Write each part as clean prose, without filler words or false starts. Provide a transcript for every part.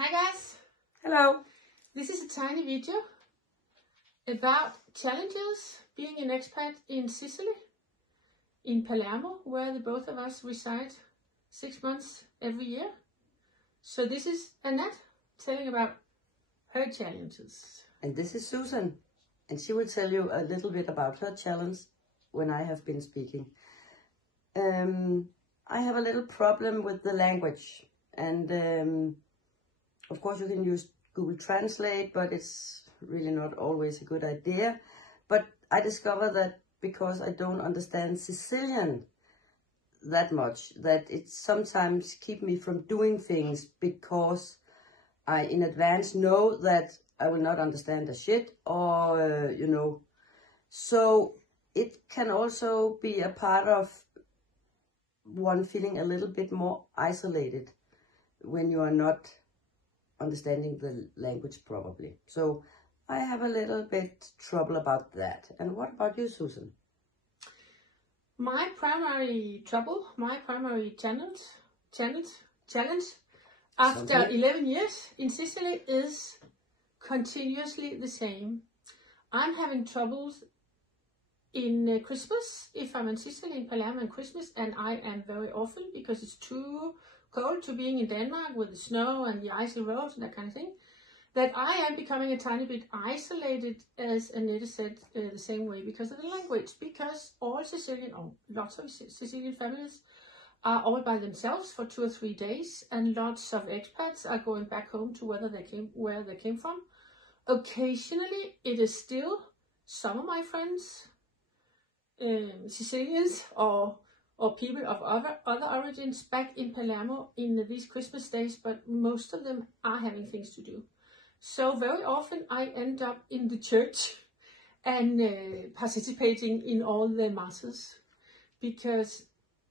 Hi guys! Hello! This is a tiny video about challenges being an expat in Sicily, in Palermo, where the both of us reside 6 months every year. So this is Annette telling about her challenges. And this is Susan, and she will tell you a little bit about her challenge when I have been speaking. I have a little problem with the language, and of course you can use Google Translate, but it's really not always a good idea. But I discovered that because I don't understand Sicilian that much, that it sometimes keeps me from doing things because I in advance know that I will not understand the shit, or so it can also be a part of one feeling a little bit more isolated when you are not understanding the language probably. So I have a little bit trouble about that. And what about you, Susan? My primary trouble, my primary challenge after 11 years in Sicily is continuously the same. I'm having troubles in Christmas, if I'm in Sicily, in Palermo in Christmas, and I am very often, because it's too cold to being in Denmark with the snow and the icy roads and that kind of thing, that I am becoming a tiny bit isolated, as Annette said, the same way because of the language, because all Sicilian, or lots of Sicilian families are all by themselves for 2 or 3 days, and lots of expats are going back home to where they came from. Occasionally, it is still some of my friends, Sicilians or people of other origins back in Palermo in these Christmas days, but most of them are having things to do. So very often I end up in the church and participating in all the masses, because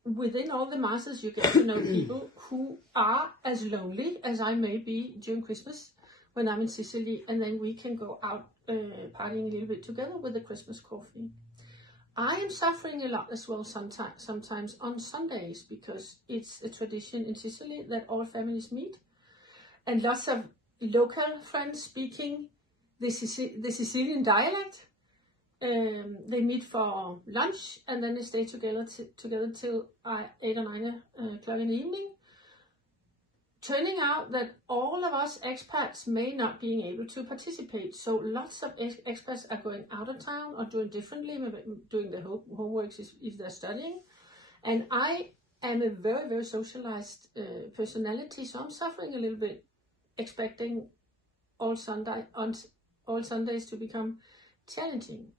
within all the masses you get to know people who are as lonely as I may be during Christmas when I'm in Sicily, and then we can go out partying a little bit together with the Christmas coffee. I am suffering a lot as well sometimes on Sundays, because it's a tradition in Sicily that all families meet, and lots of local friends speaking the Sicilian dialect. They meet for lunch and then they stay together till 8 or 9 o'clock in the evening. Turning out that all of us expats may not being able to participate. So lots of expats are going out of town or doing differently, maybe doing their homework if they're studying. And I am a very, very socialized personality, so I'm suffering a little bit, expecting all Sundays to become challenging.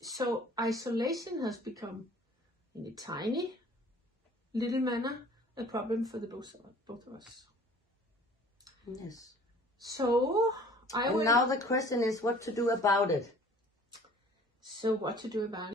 So isolation has become, in a tiny little manner, a problem for the both of us. Yes. So now the question is what to do about it. So what to do about it?